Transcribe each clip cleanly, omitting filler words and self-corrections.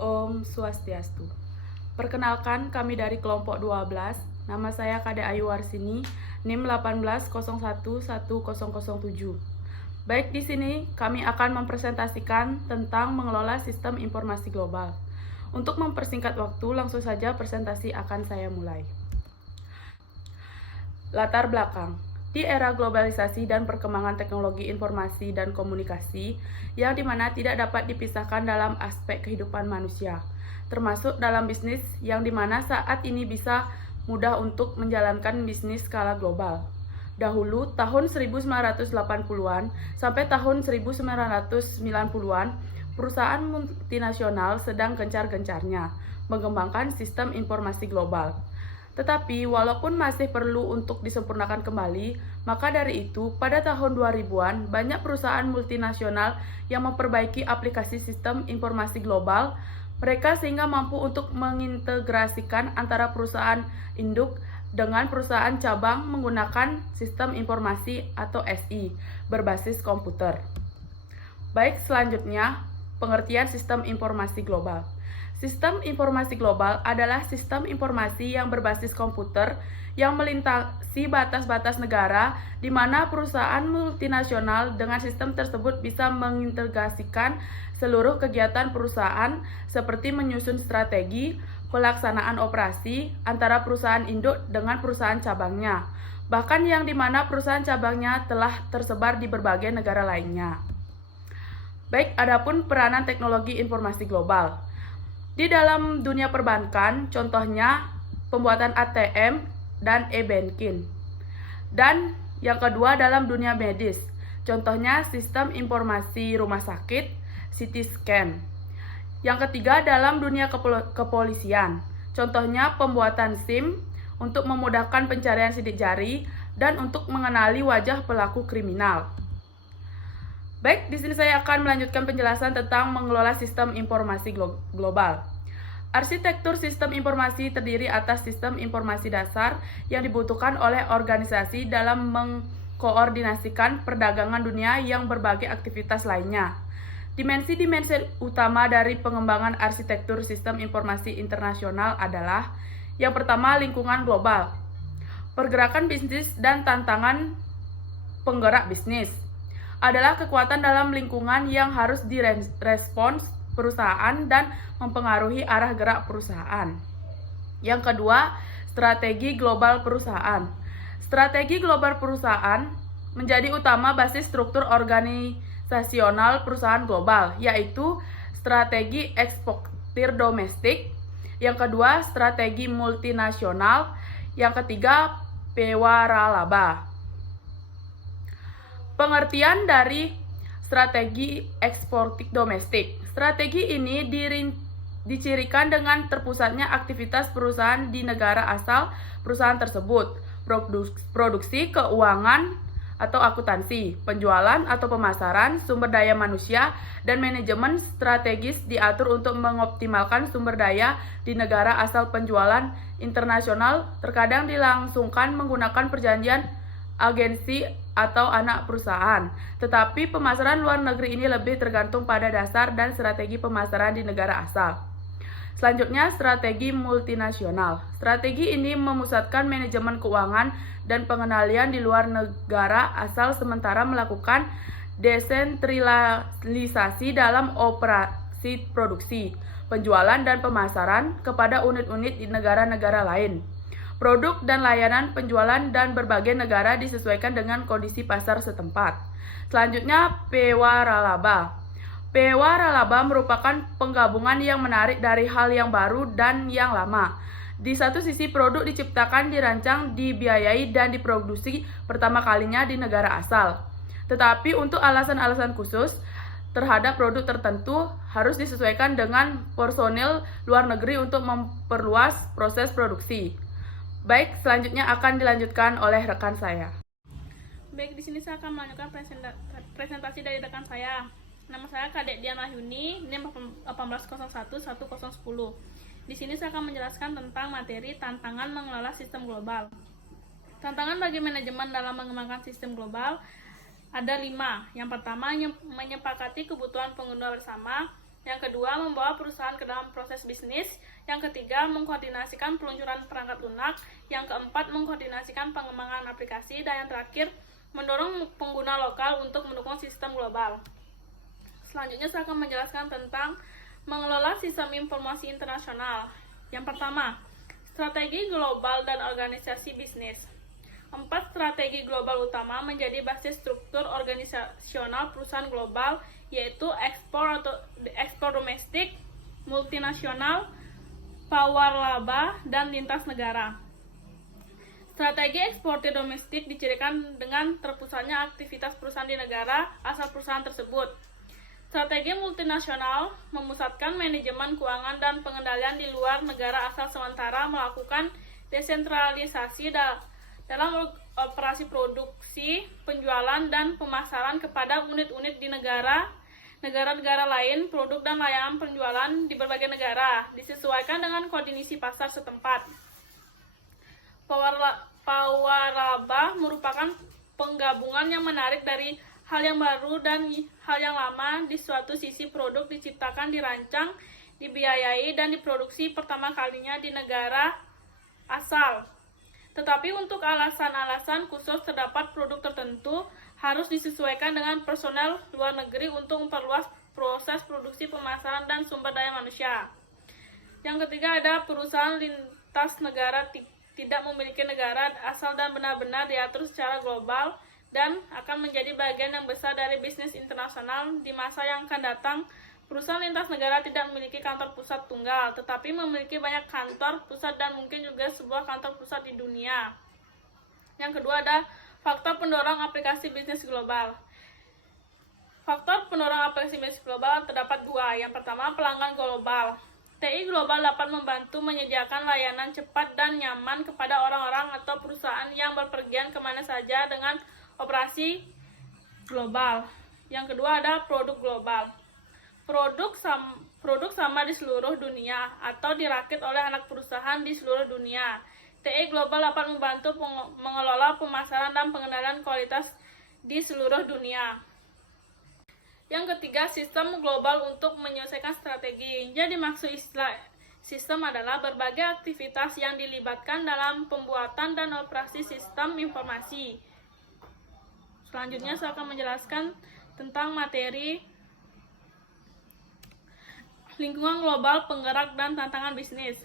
Om Swastiastu. Perkenalkan, kami dari kelompok 12. Nama saya Kade Ayu Warsini, NIM 18011007. Baik, di sini kami akan mempresentasikan tentang mengelola sistem informasi global. Untuk mempersingkat waktu, langsung saja presentasi akan saya mulai. Latar belakang. Di era globalisasi dan perkembangan teknologi informasi dan komunikasi, yang dimana tidak dapat dipisahkan dalam aspek kehidupan manusia, termasuk dalam bisnis yang dimana saat ini bisa mudah untuk menjalankan bisnis skala global. Dahulu, tahun 1980-an sampai tahun 1990-an, perusahaan multinasional sedang gencar-gencarnya mengembangkan sistem informasi global. Tetapi walaupun masih perlu untuk disempurnakan kembali, maka dari itu pada tahun 2000-an banyak perusahaan multinasional yang memperbaiki aplikasi sistem informasi global mereka sehingga mampu untuk mengintegrasikan antara perusahaan induk dengan perusahaan cabang menggunakan sistem informasi atau SI berbasis komputer. Baik, selanjutnya pengertian sistem informasi global. Sistem informasi global adalah sistem informasi yang berbasis komputer yang melintasi batas-batas negara di mana perusahaan multinasional dengan sistem tersebut bisa mengintegrasikan seluruh kegiatan perusahaan seperti menyusun strategi, pelaksanaan operasi antara perusahaan induk dengan perusahaan cabangnya, bahkan yang di mana perusahaan cabangnya telah tersebar di berbagai negara lainnya. Baik, adapun peranan teknologi informasi global. Di dalam dunia perbankan, contohnya pembuatan ATM dan e-banking. Dan yang kedua dalam dunia medis, contohnya sistem informasi rumah sakit, CT scan. Yang ketiga dalam dunia kepolisian, contohnya pembuatan SIM untuk memudahkan pencarian sidik jari dan untuk mengenali wajah pelaku kriminal. Baik, di sini saya akan melanjutkan penjelasan tentang mengelola sistem informasi global. Arsitektur sistem informasi terdiri atas sistem informasi dasar yang dibutuhkan oleh organisasi dalam mengkoordinasikan perdagangan dunia yang berbagai aktivitas lainnya. Dimensi-dimensi utama dari pengembangan arsitektur sistem informasi internasional adalah yang pertama, lingkungan global, pergerakan bisnis dan tantangan penggerak bisnis adalah kekuatan dalam lingkungan yang harus direspons perusahaan dan mempengaruhi arah gerak perusahaan. Yang kedua, strategi global perusahaan. Strategi global perusahaan menjadi utama basis struktur organisasional perusahaan global, yaitu strategi eksportir domestik. Yang kedua, strategi multinasional. Yang ketiga, pewaralaba. Pengertian dari strategi eksportik domestik. Strategi ini dicirikan dengan terpusatnya aktivitas perusahaan di negara asal perusahaan tersebut, produksi, keuangan atau akuntansi, penjualan atau pemasaran, sumber daya manusia, dan manajemen strategis diatur untuk mengoptimalkan sumber daya di negara asal penjualan internasional, terkadang dilangsungkan menggunakan perjanjian agensi atau anak perusahaan. Tetapi pemasaran luar negeri ini lebih tergantung pada dasar dan strategi pemasaran di negara asal. Selanjutnya, strategi multinasional. Strategi ini memusatkan manajemen keuangan dan pengendalian di luar negara asal sementara melakukan desentralisasi dalam operasi produksi, penjualan dan pemasaran kepada unit-unit di negara-negara lain. Produk dan layanan penjualan dan berbagai negara disesuaikan dengan kondisi pasar setempat. Selanjutnya, pewaralaba. Pewaralaba merupakan penggabungan yang menarik dari hal yang baru dan yang lama. Di satu sisi, produk diciptakan, dirancang, dibiayai, dan diproduksi pertama kalinya di negara asal. Tetapi untuk alasan-alasan khusus terhadap produk tertentu harus disesuaikan dengan personil luar negeri untuk memperluas proses produksi. Baik, selanjutnya akan dilanjutkan oleh rekan saya. Baik, di sini saya akan melanjutkan presentasi dari rekan saya. Nama saya Kadek Dian Wahyuni, NIM 18011010. Di sini saya akan menjelaskan tentang materi tantangan mengelola sistem global. Tantangan bagi manajemen dalam mengembangkan sistem global ada 5. Yang pertama, menyepakati kebutuhan pengguna bersama. Yang kedua, membawa perusahaan ke dalam proses bisnis. Yang ketiga, mengkoordinasikan peluncuran perangkat lunak. Yang keempat, mengkoordinasikan pengembangan aplikasi. Dan yang terakhir, mendorong pengguna lokal untuk mendukung sistem global. Selanjutnya saya akan menjelaskan tentang mengelola sistem informasi internasional. Yang pertama, strategi global dan organisasi bisnis. 4 strategi global utama menjadi basis struktur organisasional perusahaan global, yaitu ekspor domestik, multinasional, waralaba, dan lintas negara. Strategi ekspor domestik dicirikan dengan terpusatnya aktivitas perusahaan di negara asal perusahaan tersebut. Strategi multinasional memusatkan manajemen keuangan dan pengendalian di luar negara asal, sementara melakukan desentralisasi dalam operasi produksi, penjualan, dan pemasaran kepada unit-unit di negara-negara lain. Produk dan layanan penjualan di berbagai negara disesuaikan dengan kondisi pasar setempat. Waralaba merupakan penggabungan yang menarik dari hal yang baru dan hal yang lama. Di suatu sisi, produk diciptakan, dirancang, dibiayai, dan diproduksi pertama kalinya di negara asal. Tetapi untuk alasan-alasan khusus terdapat produk tertentu harus disesuaikan dengan personel luar negeri untuk memperluas proses produksi, pemasaran, dan sumber daya manusia. Yang ketiga, ada perusahaan lintas negara tidak memiliki negara asal dan benar-benar diatur secara global dan akan menjadi bagian yang besar dari bisnis internasional di masa yang akan datang. Perusahaan lintas negara tidak memiliki kantor pusat tunggal, tetapi memiliki banyak kantor pusat dan mungkin juga sebuah kantor pusat di dunia. Yang kedua ada faktor pendorong aplikasi bisnis global. Faktor pendorong aplikasi bisnis global terdapat 2. Yang pertama, pelanggan global. TI global dapat membantu menyediakan layanan cepat dan nyaman kepada orang-orang atau perusahaan yang berpergian kemana saja dengan operasi global. Yang kedua ada produk global. Produk sama di seluruh dunia atau dirakit oleh anak perusahaan di seluruh dunia. TI global dapat membantu mengelola pemasaran dan pengendalian kualitas di seluruh dunia. Yang ketiga, sistem global untuk menyelesaikan strategi. Jadi maksud istilah sistem adalah berbagai aktivitas yang dilibatkan dalam pembuatan dan operasi sistem informasi. Selanjutnya saya akan menjelaskan tentang materi lingkungan global, penggerak, dan tantangan bisnis.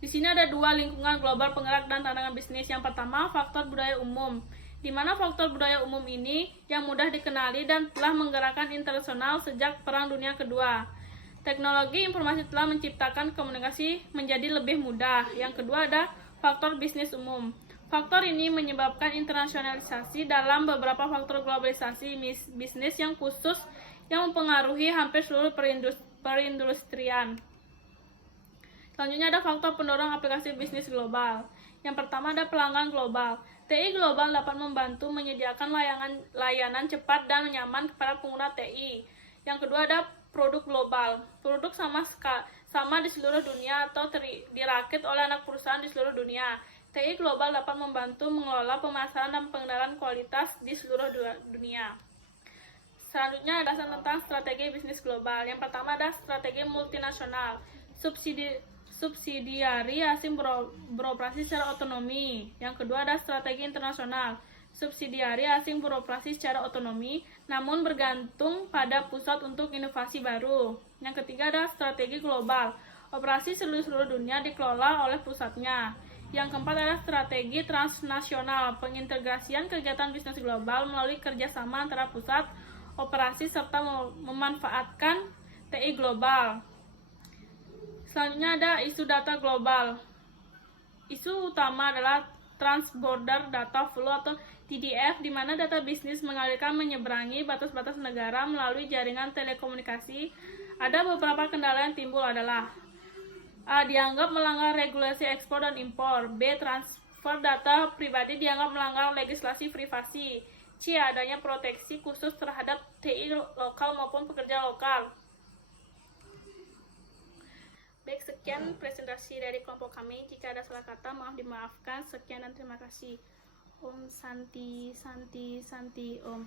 Di sini ada 2 lingkungan global, penggerak, dan tantangan bisnis. Yang pertama, faktor budaya umum, di mana faktor budaya umum ini yang mudah dikenali dan telah menggerakkan internasional sejak Perang Dunia Kedua. Teknologi informasi telah menciptakan komunikasi menjadi lebih mudah. Yang kedua ada faktor bisnis umum. Faktor ini menyebabkan internasionalisasi dalam beberapa faktor globalisasi bisnis yang khusus yang mempengaruhi hampir seluruh perindustrian. Selanjutnya ada faktor pendorong aplikasi bisnis global. Yang pertama ada pelanggan global. TI global dapat membantu menyediakan layanan cepat dan nyaman kepada pengguna TI. Yang kedua ada produk global. Produk sama di seluruh dunia atau dirakit oleh anak perusahaan di seluruh dunia. TI global dapat membantu mengelola pemasaran dan pengendalian kualitas di seluruh dunia. Selanjutnya ada tentang strategi bisnis global. Yang pertama ada strategi multinasional. Subsidiari asing beroperasi secara otonomi. Yang kedua ada strategi internasional. Subsidiari asing beroperasi secara otonomi, namun bergantung pada pusat untuk inovasi baru. Yang ketiga ada strategi global. Operasi seluruh dunia dikelola oleh pusatnya. Yang keempat adalah strategi transnasional. Pengintegrasian kegiatan bisnis global melalui kerjasama antara pusat, operasi, serta memanfaatkan TI global. Selanjutnya ada isu data global. Isu utama adalah Transborder Data Flow atau TDF, di mana data bisnis mengalirkan menyeberangi batas-batas negara melalui jaringan telekomunikasi. Ada beberapa kendala yang timbul adalah A. Dianggap melanggar regulasi ekspor dan impor. B. Transfer data pribadi dianggap melanggar legislasi privasi. C. Adanya proteksi khusus terhadap TI lokal maupun pekerja lokal. Baik, sekian presentasi dari kelompok kami. Jika ada salah kata, maaf dimaafkan. Sekian dan terima kasih. Om Santi Santi Santi Om.